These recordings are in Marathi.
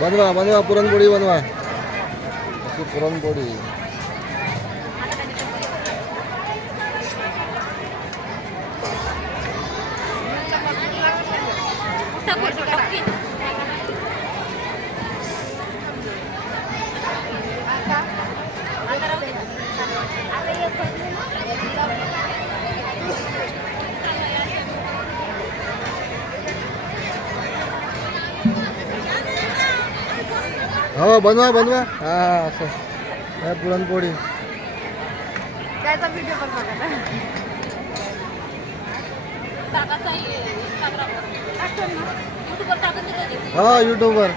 बनवा बनवा पुरणपोळी बनवा. पुरणपोळी हो बनवा बनवा. हा असं काय पुरणपोळी. त्याचा व्हिडिओ पण बघा. हो यूट्यूबवर.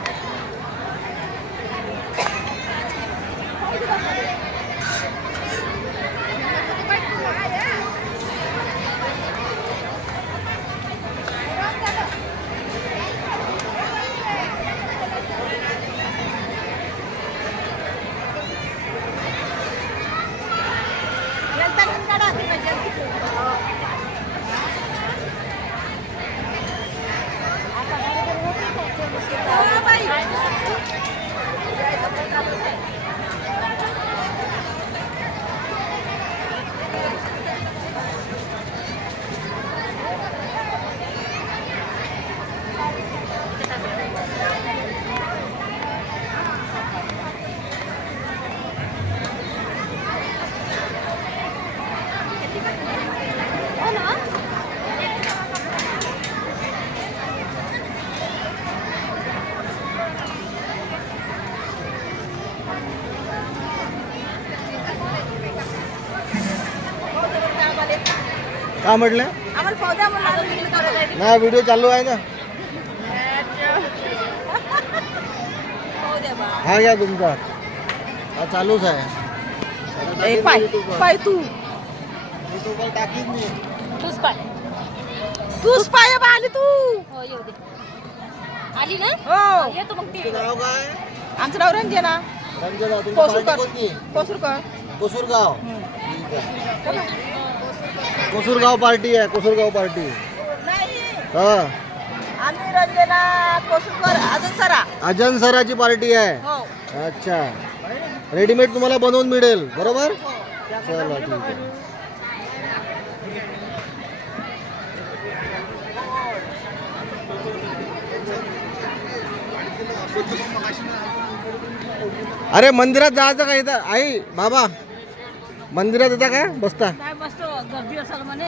का म्हटलं? ना व्हिडिओ चालू आहे ना. हा घ्या तुमचा. हा चालूच आहे. पाय तू युट्यूबवर टाकीन मी. तूच पाय आली तू. आली ना. हो येतो मग ती. तुमचं नाव काय? आमचं नाव रंजना. रंजना. तुमची पार्टी कोणती? कोसुरकर. कोसूरगाव. ठीक आहे. कोसूरगाव पार्टी आहे. कोसूरगाव पार्टी. हा आम्ही रंजना कोसुरकर अजून अजन सराची पार्टी आहे. हो. अच्छा. रेडीमेड तुम्हाला बनवून मिळेल बरोबर. चला ठीक आहे. अरे मंदिरात जायचं का इथं आई बाबा? मंदिरात येता काय बसता? काय मस्त गर्दी असेल म्हणे.